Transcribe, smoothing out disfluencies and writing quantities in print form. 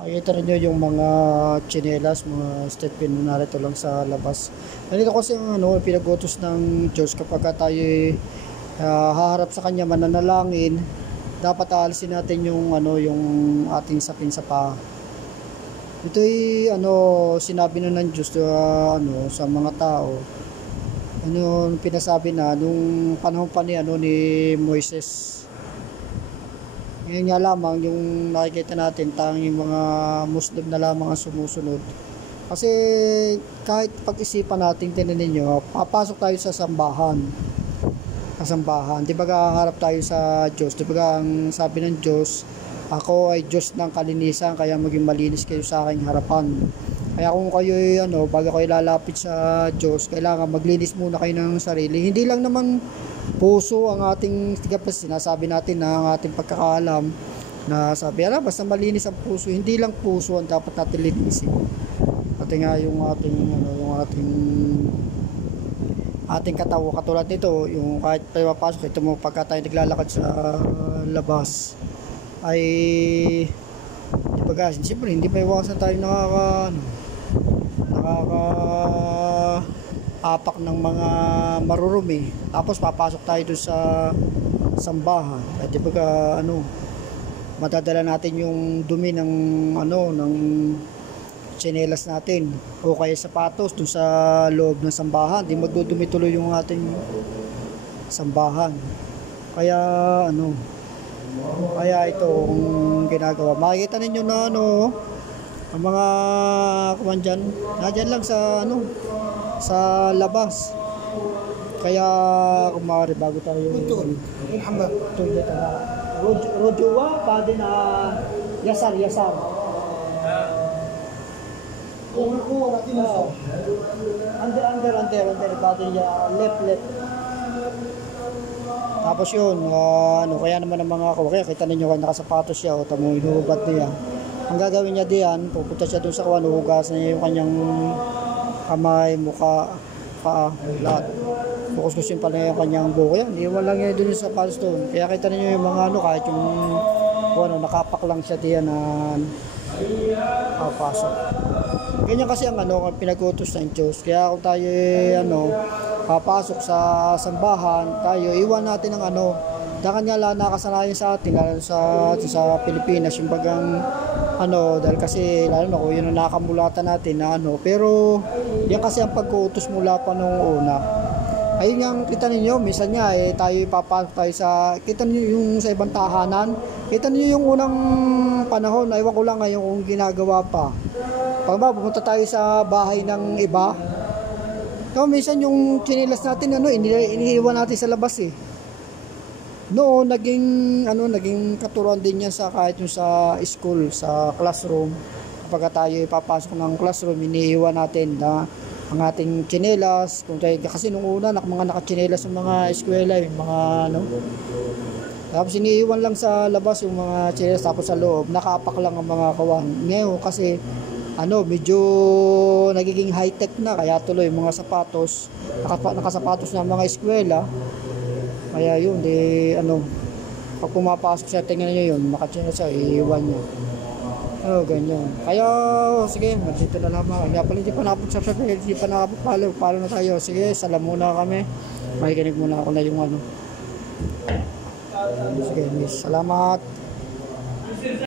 Makikita rin nyo yung mga tsinelas, mga step pin mo narito lang sa labas. Ganito kasi ang pinag-utos ng Diyos kapag tayo haharap sa Kanya mananalangin, dapat aalisin natin yung yung ating sapin sa paa. Ito'y sinabi na ng Diyos sa mga tao. Pinasabi na nung panahon pa ni Moises. Ngayon nga lamang yung nakikita natin tanging mga Muslim na lamang ang sumusunod. Kasi kahit pag-isipan natin, tinan ninyo, papasok tayo sa sambahan. Di ba harap tayo sa Diyos? Di ba ang sabi ng Diyos, ako ay Diyos ng kalinisan, kaya maging malinis kayo sa aking harapan. Kaya kung kayo bago kayo lalapit sa Diyos, kailangan maglinis muna kayo ng sarili. Hindi lang naman puso ang ating sinasabi natin na ang ating pagkakaalam na sabi, basta malinis ang puso, hindi lang puso ang dapat natin linisin. Pati nga yung ating katawan, katulad nito, yung kahit tayo mapasok, ito mo pagka tayo naglalakad sa labas, ay di ba guys, siyempre hindi pa iwasan tayo apak ng mga marurumi, tapos papasok tayo doon sa sambahan. At di ba madadala natin yung dumi ng ng tsinelas natin o kaya sapatos doon sa loob ng sambahan, di magdudumi tuloy yung ating sambahan. Kaya itong ginagawa, makikita ninyo na ang mga kuwan dyan, nadyan lang sa labas. Kaya kung maaari bago tayo Rojowa pwede na yasar under pwede niya left. Tapos yun kaya naman ang mga kaya kita ninyo kaya nakasapatos siya o tamo inuubat niya. Ang gagawin niya diyan, pupunta siya dun sa kuwan, hugas niya yung kanyang kamay, mukha, paa, lahat. Kukuskusin pala yung kanyang buhok. Yan, iwan lang niya dun sa sapatos doon. Kaya kita niyo yung mga kahit yung nakapak lang siya diyan na papasok. Ganyan kasi ang pinag-utos ng Diyos. Kaya kung tayo papasok sa sambahan, tayo iwan natin ang dahil nga nakasanayan sa atin, lalo sa Pilipinas, yung bagang dahil kasi lalo na kung yun ang nakamulatan natin na pero yan kasi ang pag-uutos mula pa noong una. Ayun yung kita ninyo, minsan nga tayo papasok tayo kita ninyo yung sa ibang tahanan, kita ninyo yung unang panahon, ewan ko lang ngayon kung ginagawa pa. Pag pupunta tayo sa bahay ng iba, minsan yung chinilas natin iniiwan natin sa labas Noon naging katuruan din yan sa kahit yung sa school, sa classroom. Kapag tayo ipapasok ng classroom, iniiwan natin na ang ating tsinelas. Kasi nung una mga nakatsinelas ng mga eskwela, yung mga tapos iniiwan lang sa labas yung mga tsinelas, tapos sa loob nakapak lang ang mga kawan. Ngayon kasi medyo nagiging high-tech na, kaya tuloy mga sapatos, nakasapatos na mga eskwela. Kaya yun, pag pumapasok siya, tingnan nyo yun, nakatsina siya, iiwan nyo. Ganyan. Kaya, sige, dito na lamang. Kaya pala, hindi pa nakapag-subscribe, hindi pa nakapag-follow. Follow na tayo. Sige, salam muna kami. Makikinig muna ako na yung Sige, miss. Salamat.